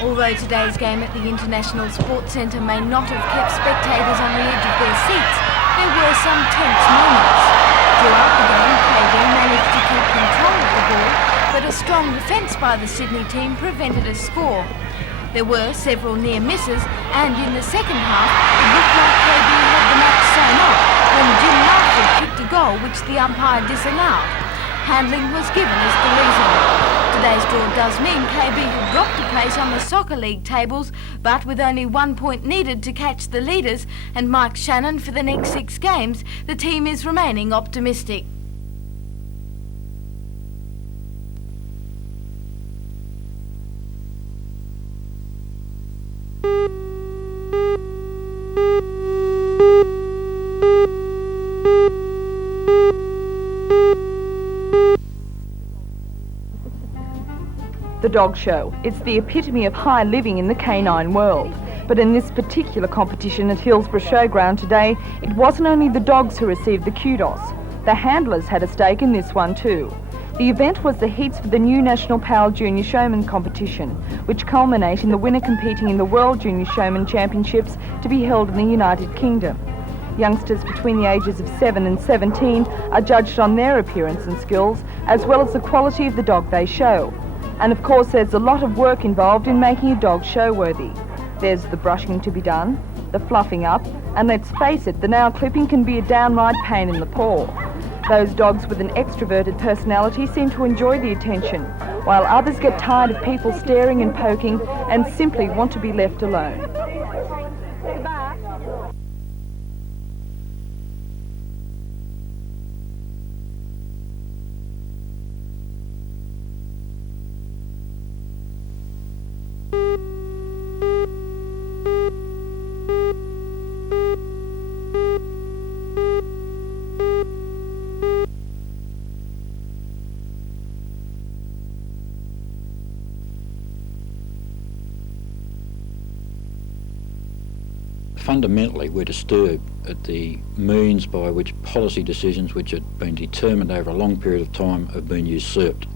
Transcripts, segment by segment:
Although today's game at the International Sports Centre may not have kept spectators on the edge of their seats, there were some tense moments. Throughout the game, KB managed to keep control of the ball, but a strong defence by the Sydney team prevented a score. There were several near misses, and in the second half, it looked like KB had the match sewn up when Jim Marford kicked a goal which the umpire disallowed. Handling was given as the reason. Today's draw does mean KB have dropped a place on the Soccer League tables, but with only 1 point needed to catch the leaders and Mike Shannon for the next 6 games, the team is remaining optimistic. The dog show. It's the epitome of high living in the canine world. But in this particular competition at Hillsborough Showground today, it wasn't only the dogs who received the kudos. The handlers had a stake in this one too. The event was the heats for the new National PAL Junior Showman competition, which culminate in the winner competing in the World Junior Showman Championships to be held in the United Kingdom. Youngsters between the ages of 7 and 17 are judged on their appearance and skills, as well as the quality of the dog they show. And of course there's a lot of work involved in making a dog show-worthy. There's the brushing to be done, the fluffing up, and let's face it, the nail clipping can be a downright pain in the paw. Those dogs with an extroverted personality seem to enjoy the attention, while others get tired of people staring and poking and simply want to be left alone. Fundamentally, we're disturbed at the means by which policy decisions which have been determined over a long period of time have been usurped.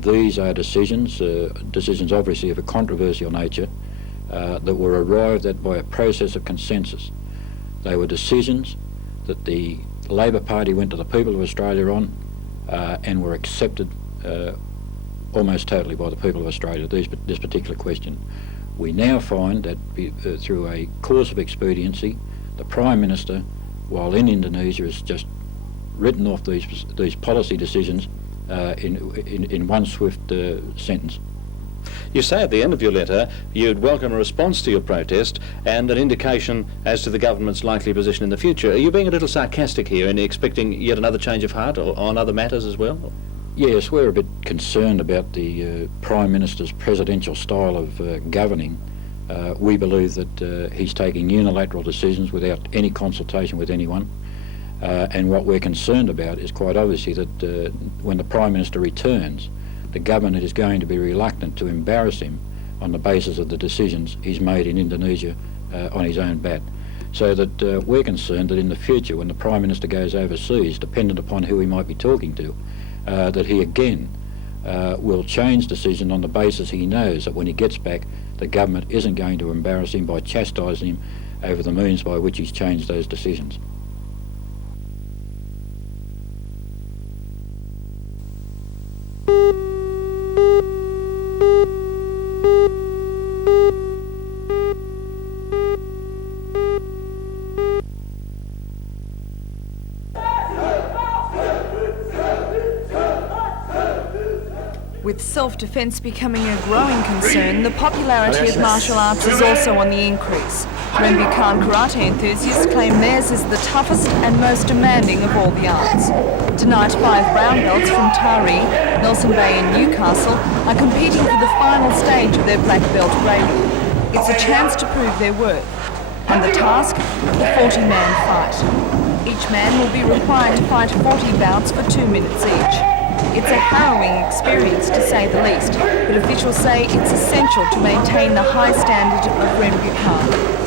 These are decisions obviously of a controversial nature that were arrived at by a process of consensus. They were decisions that the Labor Party went to the people of Australia on and were accepted almost totally by the people of Australia, this particular question. We now find that through a course of expediency, the Prime Minister, while in Indonesia, has just written off these policy decisions in one swift sentence. You say at the end of your letter you'd welcome a response to your protest and an indication as to the government's likely position in the future. Are you being a little sarcastic here and expecting yet another change of heart on other matters as well? Yes, we're a bit concerned about the Prime Minister's presidential style of governing. We believe that he's taking unilateral decisions without any consultation with anyone. And what we're concerned about is quite obviously that when the Prime Minister returns, the government is going to be reluctant to embarrass him on the basis of the decisions he's made in Indonesia on his own bat. So that we're concerned that in the future, when the Prime Minister goes overseas, dependent upon who he might be talking to, that he again will change decision on the basis he knows that when he gets back, the government isn't going to embarrass him by chastising him over the means by which he's changed those decisions. With self-defence becoming a growing concern, the popularity of martial arts is also on the increase. Renbukan karate enthusiasts claim theirs is the toughest and most demanding of all the arts. Tonight, 5 brown belts from Taree, Nelson Bay and Newcastle are competing for the final stage of their black belt grading. It's a chance to prove their worth. And the task? The 40-man fight. Each man will be required to fight 40 bouts for 2 minutes each. It's a harrowing experience, to say the least, but officials say it's essential to maintain the high standard of Renbukan.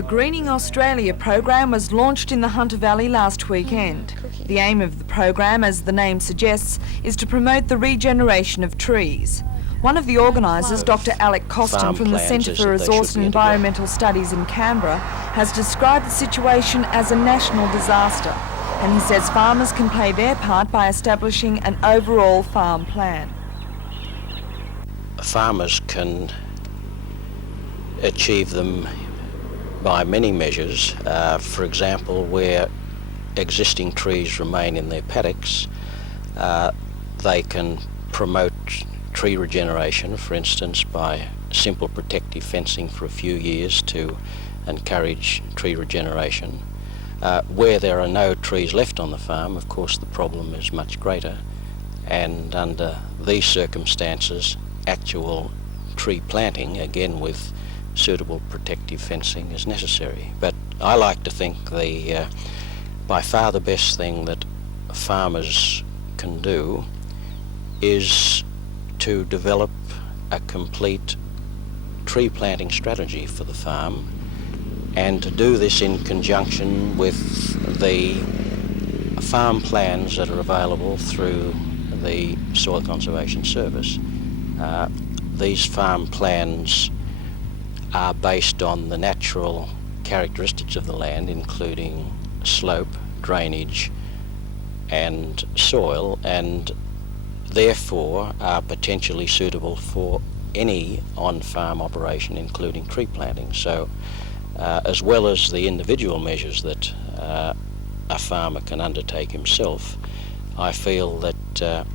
The Greening Australia program was launched in the Hunter Valley last weekend. The aim of the program, as the name suggests, is to promote the regeneration of trees. One of the organisers, Dr Alec Costin from the Centre for Resource and Environmental Studies in Canberra, has described the situation as a national disaster, and he says farmers can play their part by establishing an overall farm plan. Farmers can achieve them by many measures. For example, where existing trees remain in their paddocks, they can promote tree regeneration, for instance, by simple protective fencing for a few years to encourage tree regeneration. Where there are no trees left on the farm, of course, the problem is much greater, and under these circumstances, actual tree planting, again with suitable protective fencing, is necessary. But I like to think the by far the best thing that farmers can do is to develop a complete tree planting strategy for the farm, and to do this in conjunction with the farm plans that are available through the Soil Conservation Service. These farm plans are based on the natural characteristics of the land, including slope, drainage and soil, and therefore are potentially suitable for any on-farm operation, including tree planting. So as well as the individual measures that a farmer can undertake himself, I feel that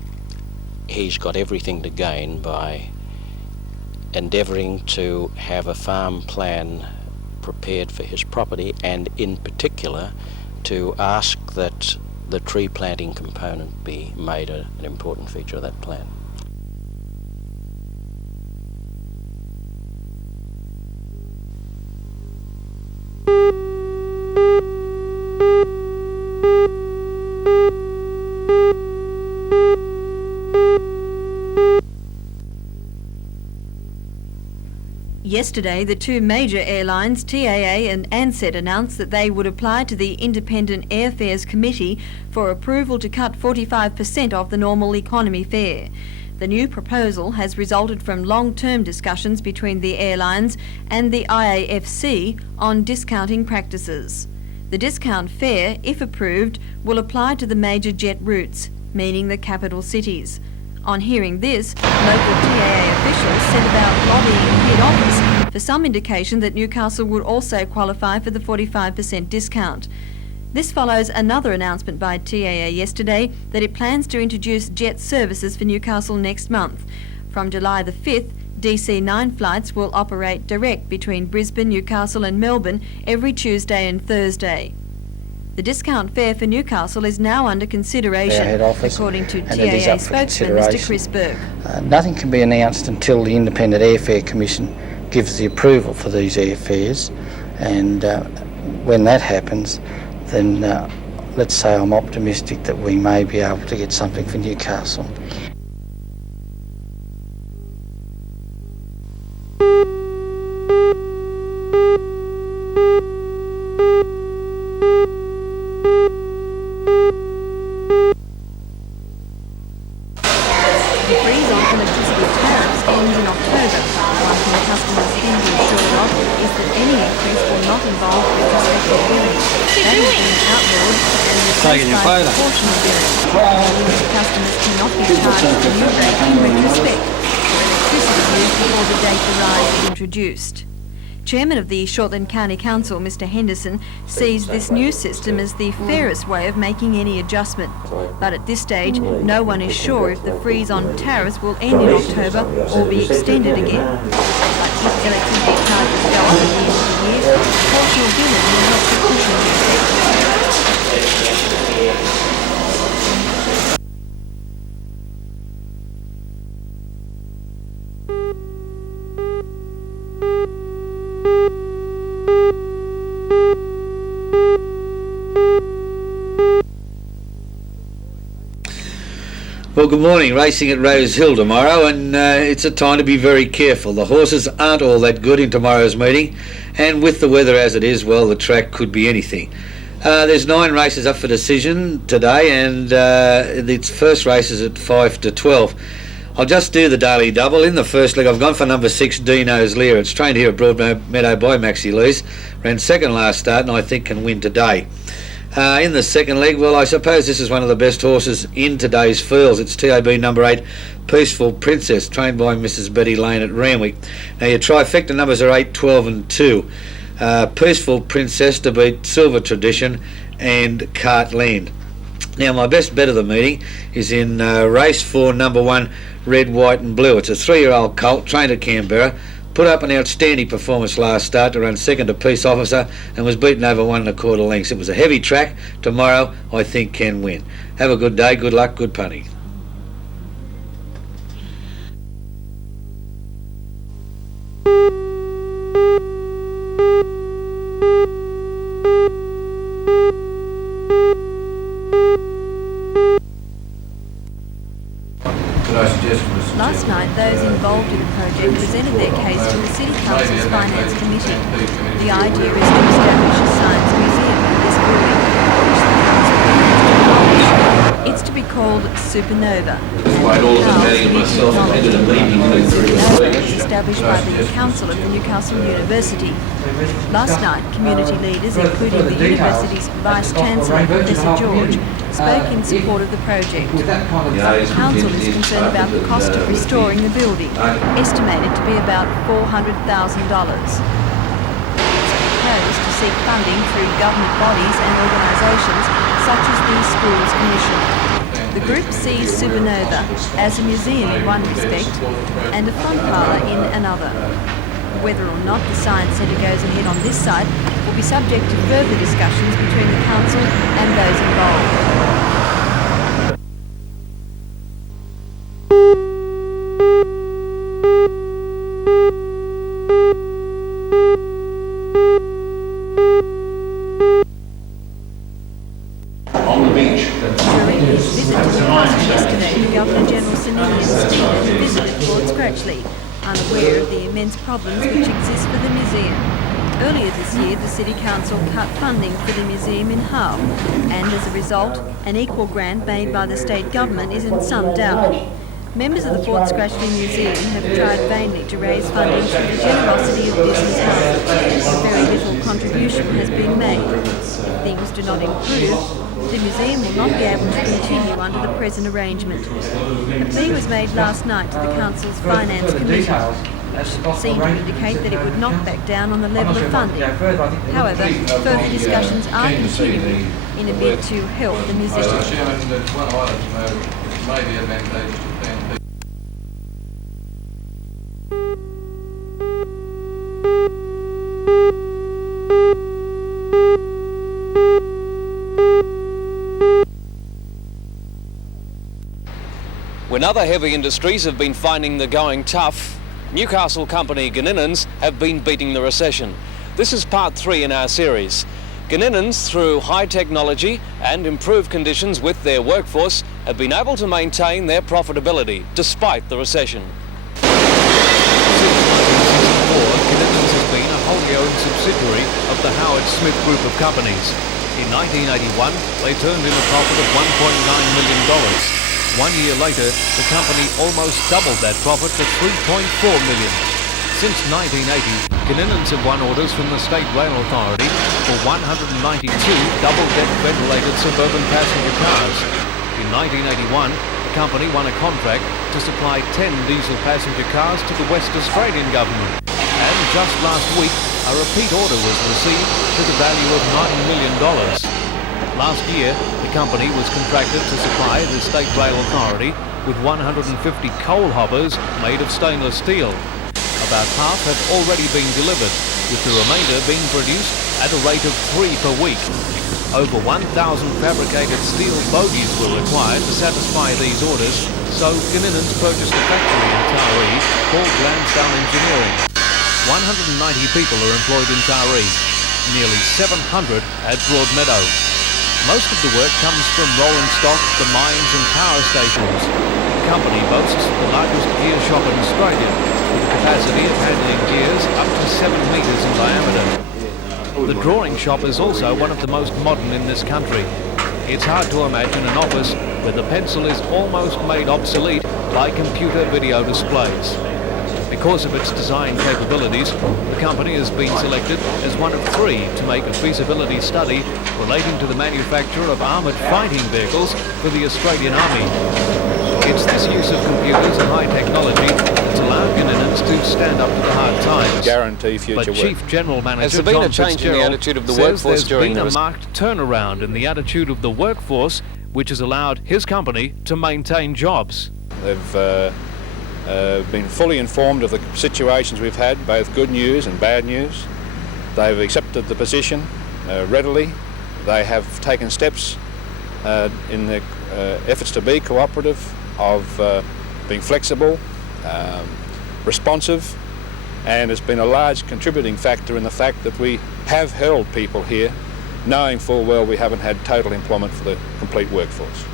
he's got everything to gain by endeavouring to have a farm plan prepared for his property, and in particular to ask that the tree planting component be made an important feature of that plan. Yesterday, the two major airlines, TAA and Ansett, announced that they would apply to the Independent Airfares Committee for approval to cut 45% of the normal economy fare. The new proposal has resulted from long-term discussions between the airlines and the IAFC on discounting practices. The discount fare, if approved, will apply to the major jet routes, meaning the capital cities. On hearing this, local TAA officials set about lobbying head office for some indication that Newcastle would also qualify for the 45% discount. This follows another announcement by TAA yesterday that it plans to introduce jet services for Newcastle next month. From July the 5th, DC-9 flights will operate direct between Brisbane, Newcastle and Melbourne every Tuesday and Thursday. The discount fare for Newcastle is now under consideration, according to TAA spokesman Mr Chris Burke. Nothing can be announced until the Independent Airfare Commission gives the approval for these airfares, and when that happens, then let's say I'm optimistic that we may be able to get something for Newcastle. The freeze on electricity tariffs ends in October. One thing customers can be assured of is that any increase will not involve retrospective billing. That has been outlawed and replaced by proportional billing. Limited customers cannot be charged a new rate in retrospect for electricity used before the date the rise is introduced. Chairman of the Shortland County Council, Mr Henderson, sees this new system as the fairest way of making any adjustment. But at this stage, no one is sure if the freeze on tariffs will end in October or be extended again. But if electricity charges go up at the end of the year, proportional billing will help to cushion the effect. Well, good morning. Racing at Rose Hill tomorrow, and it's a time to be very careful. The horses aren't all that good in tomorrow's meeting, and with the weather as it is, well, the track could be anything. There's 9 races up for decision today, and its first race is at 5 to 12. I'll just do the daily double. In the first leg, I've gone for number 6, Dino's Lear. It's trained here at Broadmeadow by Maxie Lees. Ran second last start, and I think can win today. In the second leg, well, I suppose this is one of the best horses in today's fields. It's TAB number 8, Peaceful Princess, trained by Mrs. Betty Lane at Randwick. Now, your trifecta numbers are 8, 12 and 2. Peaceful Princess to beat Silver Tradition and Cartland. Now, my best bet of the meeting is in race 4, number 1, Red, White and Blue. It's a 3-year-old colt, trained at Canberra. Put up an outstanding performance last start to run second to Peace Officer and was beaten over 1 1/4 lengths. It was a heavy track. Tomorrow, I think, can win. Have a good day, good luck, good punting. Last night, those involved in the project presented their case to the City Council's Finance Committee. The idea is to establish a science museum in this building, which the council plans to demolish. It's to be called Supernova. Supernova was established by the Council of the Newcastle University. Last night, community leaders, including the university's Vice-Chancellor, Professor George, spoke in support of the project. The council is concerned about the cost of restoring the building, estimated to be about $400,000. It's proposed to seek funding through government bodies and organisations such as the Schools Commission. The group sees Supernova as a museum in one respect and a fun parlour in another. Whether or not the Science Centre goes ahead on this site will be subject to further discussions between the council and those involved. During his visit to the council yesterday, Governor-General Sir Ninian Stephen visited Lord Scratchley, unaware of the immense problems which exist for the museum. Earlier this year, the City Council cut funding for the museum in half, and as a result, an equal grant made by the state government is in some doubt. Members of the Fort Scratchley Museum have tried vainly to raise funding through the generosity of business owners, but very little contribution has been made. If things do not improve, the museum will not be able to continue under the present arrangement. A plea was made last night to the Council's Finance Committee, which seemed to indicate that it would not back down on the level of funding. However, further discussions are continuing in a bid to help the museum. When other heavy industries have been finding the going tough, Newcastle company Gninians have been beating the recession. This is part 3 in our series. Gninians, through high technology and improved conditions with their workforce, have been able to maintain their profitability despite the recession. Since 1964, Gninians has been a wholly owned subsidiary of the Howard Smith Group of companies. In 1981, they turned in a profit of $1.9 million. 1 year later, the company almost doubled that profit to $3.4 million. Since 1980, Gninians have won orders from the State Rail Authority for 192 double-deck ventilated suburban passenger cars. In 1981, the company won a contract to supply 10 diesel passenger cars to the West Australian government. And just last week, a repeat order was received to the value of $9 million. Last year, the company was contracted to supply the State Rail Authority with 150 coal hoppers made of stainless steel. About half have already been delivered, with the remainder being produced at a rate of 3 per week. Over 1,000 fabricated steel bogies were required to satisfy these orders, so Gninians purchased a factory in Taree called Lansdowne Engineering. 190 people are employed in Taree, nearly 700 at Broadmeadow. Most of the work comes from rolling stock, the mines and power stations. The company boasts the largest gear shop in Australia, with a capacity of handling gears up to 7 metres in diameter. The drawing shop is also one of the most modern in this country. It's hard to imagine an office where the pencil is almost made obsolete by computer video displays. Because of its design capabilities, the company has been selected as one of 3 to make a feasibility study relating to the manufacture of armoured fighting vehicles for the Australian Army. It's this use of computers and high technology that's allowed Gninnans to stand up to the hard times. Guarantee future But work. Chief General Manager Has there been John a change in the Fitzgerald attitude of the says workforce there's during been the a marked turnaround in the attitude of the workforce, which has allowed his company to maintain jobs. They've been fully informed of the situations we've had, both good news and bad news. They've accepted the position readily. They have taken steps in their efforts to be cooperative, of being flexible, responsive, and it's been a large contributing factor in the fact that we have held people here, knowing full well we haven't had total employment for the complete workforce.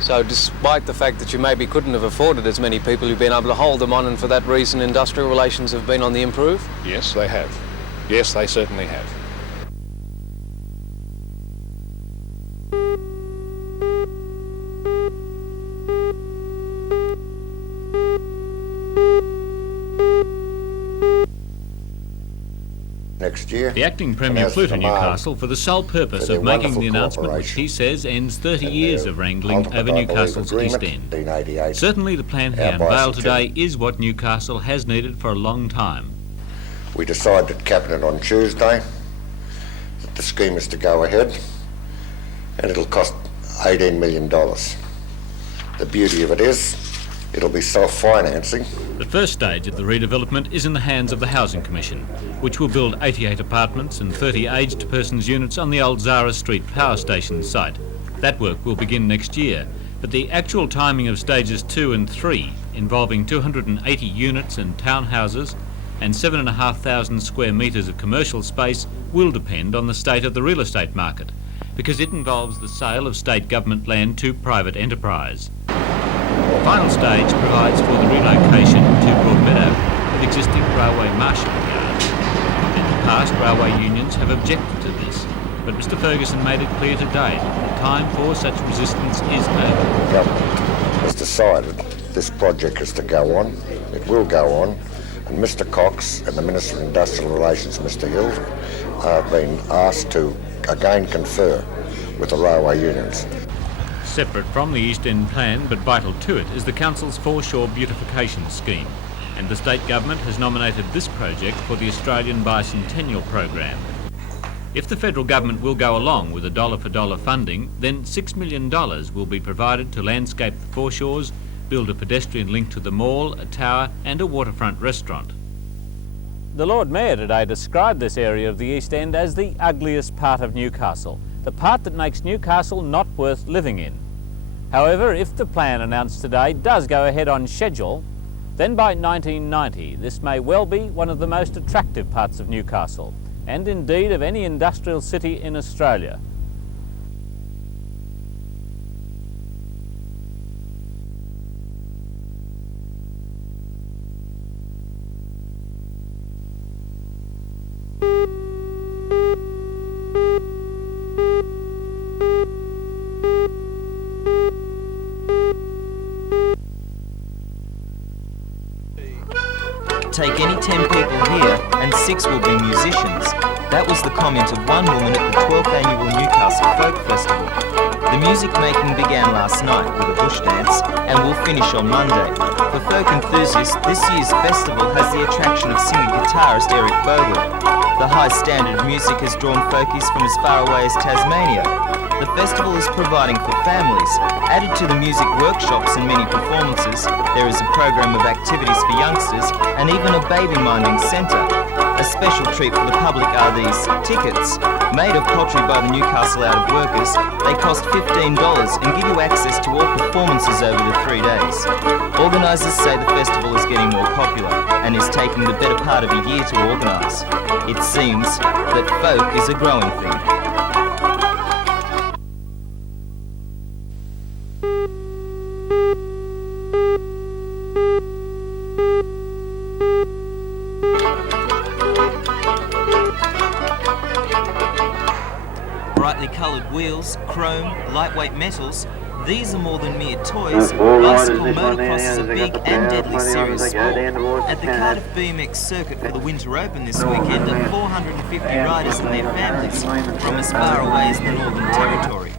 So despite the fact that you maybe couldn't have afforded as many people, you've been able to hold them on, and for that reason industrial relations have been on the improve? Yes, they have. Yes, they certainly have. Next year. The acting Premier flew to Newcastle for the sole purpose of making the announcement, which he says ends 30 years of wrangling over Newcastle's East End. Certainly the plan he unveiled today is what Newcastle has needed for a long time. We decided at Cabinet on Tuesday that the scheme is to go ahead, and it'll cost $18 million. The beauty of it is it'll be self-financing. The first stage of the redevelopment is in the hands of the Housing Commission, which will build 88 apartments and 30 aged persons units on the old Zara Street power station site. That work will begin next year, but the actual timing of stages 2 and 3, involving 280 units and townhouses and 7,500 square metres of commercial space, will depend on the state of the real estate market, because it involves the sale of state government land to private enterprise. The final stage provides for the relocation to Broadmeadow of existing railway marshalling yards. In the past, railway unions have objected to this, but Mr Ferguson made it clear today that the time for such resistance is over. The government has decided this project is to go on. It will go on, and Mr Cox and the Minister of Industrial Relations, Mr Hill, have been asked to again confer with the railway unions. Separate from the East End plan, but vital to it, is the Council's Foreshore Beautification Scheme, and the state government has nominated this project for the Australian Bicentennial Program. If the federal government will go along with a dollar-for-dollar funding, then $6 million will be provided to landscape the foreshores, build a pedestrian link to the mall, a tower and a waterfront restaurant. The Lord Mayor today described this area of the East End as the ugliest part of Newcastle, the part that makes Newcastle not worth living in. However, if the plan announced today does go ahead on schedule, then by 1990 this may well be one of the most attractive parts of Newcastle, and indeed of any industrial city in Australia. Take any 10 people here and 6 will be musicians. That was the comment of one woman at the 12th annual Newcastle Folk Festival. The music making began last night with a bush dance and will finish on Monday. For folk enthusiasts, this year's festival has the attraction of singer-guitarist Eric Bogle. The high standard of music has drawn folkies from as far away as Tasmania. The festival is providing for families. Added to the music workshops and many performances, there is a program of activities for youngsters and even a baby minding centre. A special treat for the public are these tickets. Made of poultry by the Newcastle Out of Workers, they cost $15 and give you access to all performances over the 3 days. Organisers say the festival is getting more popular and is taking the better part of a year to organise. It seems that folk is a growing thing. Brightly coloured wheels, chrome, lightweight metals, these are more than mere toys. Bicycle motocross is a big and deadly serious sport. At the Cardiff BMX circuit for the Winter Open this weekend are 450 riders and their families from as far away as the Northern Territory.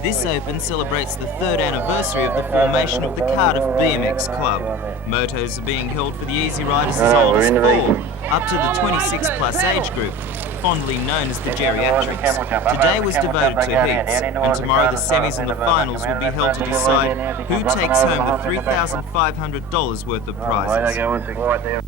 This Open celebrates the 3rd anniversary of the formation of the Cardiff BMX Club. Motos are being held for the easy riders as old as 4, up to the 26 plus age group, fondly known as the geriatrics. Today was devoted to heats, and tomorrow the semis and the finals will be held to decide who takes home the $3,500 worth of prizes.